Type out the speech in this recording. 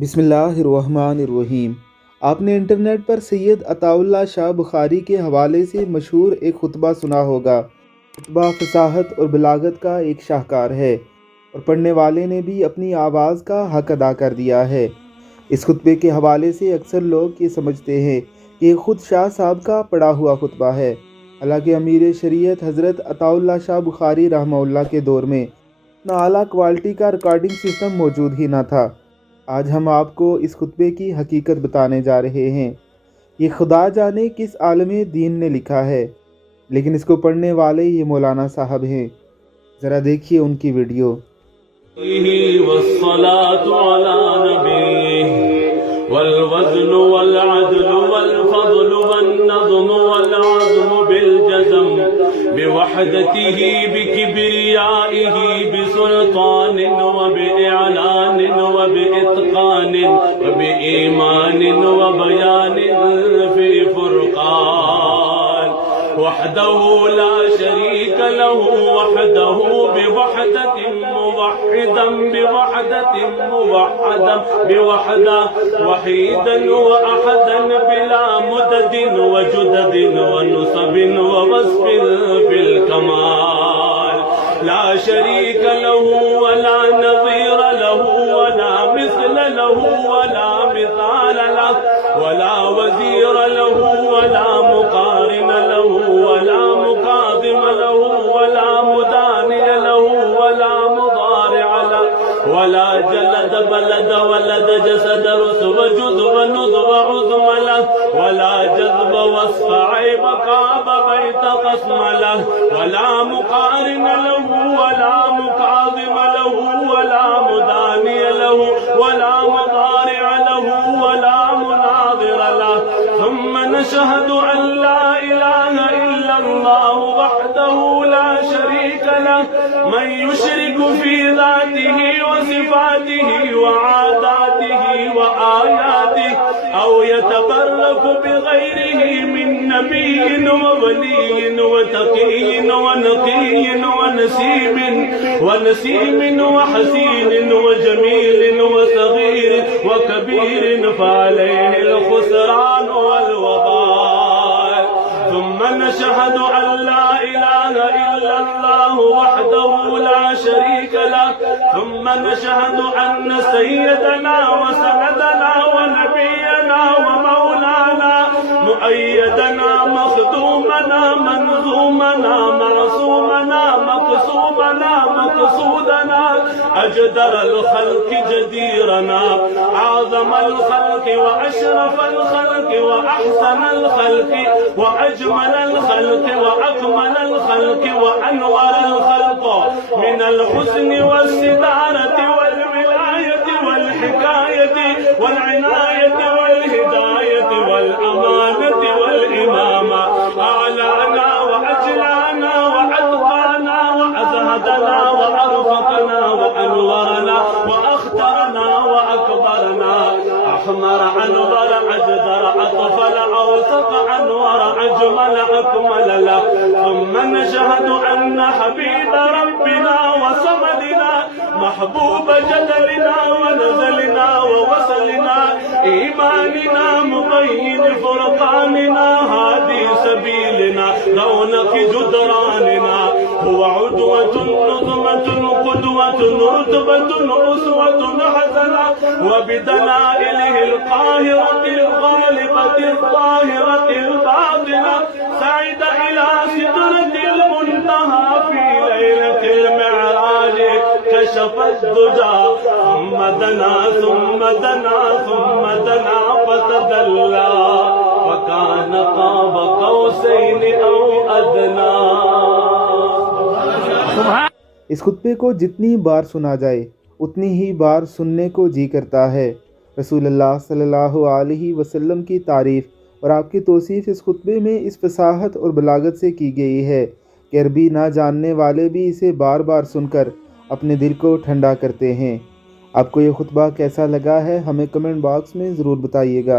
बिस्मिल्लाहिर्रहमानिर्रहीम। आपने इंटरनेट पर सैयद अताउल्लाह शाह बुखारी के हवाले से मशहूर एक खुतबा सुना होगा। खुतबा फसाहत और बलागत का एक शाहकार है और पढ़ने वाले ने भी अपनी आवाज़ का हक अदा कर दिया है। इस खुतबे के हवाले से अक्सर लोग ये समझते हैं कि ये खुद शाह साहब का पढ़ा हुआ खुतबा है। हालांकि अमीर शरीयत हज़रत अताउल्लाह शाह बुखारी रहमहुल्लाह के दौर में इतना आला क्वालिटी का रिकॉर्डिंग सिस्टम मौजूद ही ना था। आज हम आपको इस खुतबे की हकीकत बताने जा रहे हैं। ये खुदा जाने किस आलमे दीन ने लिखा है, लेकिन इसको पढ़ने वाले ये मौलाना साहब हैं। ज़रा देखिए उनकी वीडियो। बिवहदतिही बिकिब्रियाइही बिसुल्तान व बिइलान व बिइत्कान व बिईमान व बयान फी फुरकान वहदहु ला शरीक लहु वहदहु बिवहदतिन मुवहिदन बिवहदतिन मुवहदन बिवहदा वहीदन व अहदन बिला मुददिन व जुददिन व नुसबिन व वस्फिन फिल कमाल ला शरीक लहु वला नज़ीर लहु वला मिस्ल लहु वला मिसाल लहु वला वज़ीर लहु वला मुकारिन लहु वला मुकादिम लहु वला मुदानि लहु वला मुदारिअ लहु वला जलद बलद वलद जसद रुसव जुदव नुदव उज़म लहु वला जذب वस्फ ऐब काब बैत قسم लहु वला मुकारिन लहु वला मुकादिम लहु वला मुदानि लहु वला मुदारिअ लहु वला मुनाज़िर लहु थुम्मा नशहदु अन ला इलाहा इल्ला अल्लाह वहदहु ला शरीक लहु मन युशरिकु फी ज़ातिही व सिफ़ातिही व आदातिही व आयातिही औ यतबर्रकु बिग़ैरिही मिन नबिय्यिन व वलिय्यिन व तक़िय्यिन व नक़िय्यिन व नसीमिन व हसीनिन व जमीलिन व सग़ीरिन व कबीरिन फ़अलैहिल ख़ुस्रान वल वबाल थुम्मा नशहदु अन ला इलाहा इल्ला अल्लाह वहदहु ला शरीक लहु थुम्मा नशहदु अन्न सय्यदना व सनदना व नबियना व मौलाना मुअय्यदना मख़दूमना मंज़ूमना मरसूमना मक़सूमना मक़सूदना अजदर الخلق جديرنا أعظم الخلق وأشرف الخلق وأحسن الخلق وأجمل الخلق وأكمل الخلق وأنور الخلق من الحسن والستارة والولاية والحكاية والعناية والهداية والأمانة والإمامة أعلانا وأجلانا وأتقانا وأزهدنا وأرفقنا وأنورنا وأخترنا وأكبرنا أحمر أنور أجدر أطفل أوثق أنور أجمل أكمل له ثم نشهد أن حبيب ربنا وصمدنا محبوب جدلنا ونزلنا ووصلنا إيماننا مقيد فرقاننا هادي سبيلنا رونق جدراننا هو عدوة نظمة قدوة رتبة أسوة حسنة وبدلائله القاهرة الغالبة الظاهرة الباطنة سعد إلى سدرة المنتهى في ليلة المعراج كشف الدجى ثم دنا ثم دنا ثم دنا فتدلى فكان قاب قوسين أو أدنى। इस खुतबे को जितनी बार सुना जाए उतनी ही बार सुनने को जी करता है। रसूलुल्लाह सल्लल्लाहु अलैहि वसल्लम की तारीफ़ और आपकी तौसीफ़ इस खुतबे में इस फसाहत और बलागत से की गई है कि अरबी ना जानने वाले भी इसे बार बार सुनकर अपने दिल को ठंडा करते हैं। आपको ये खुतबा कैसा लगा है हमें कमेंट बॉक्स में ज़रूर बताइएगा।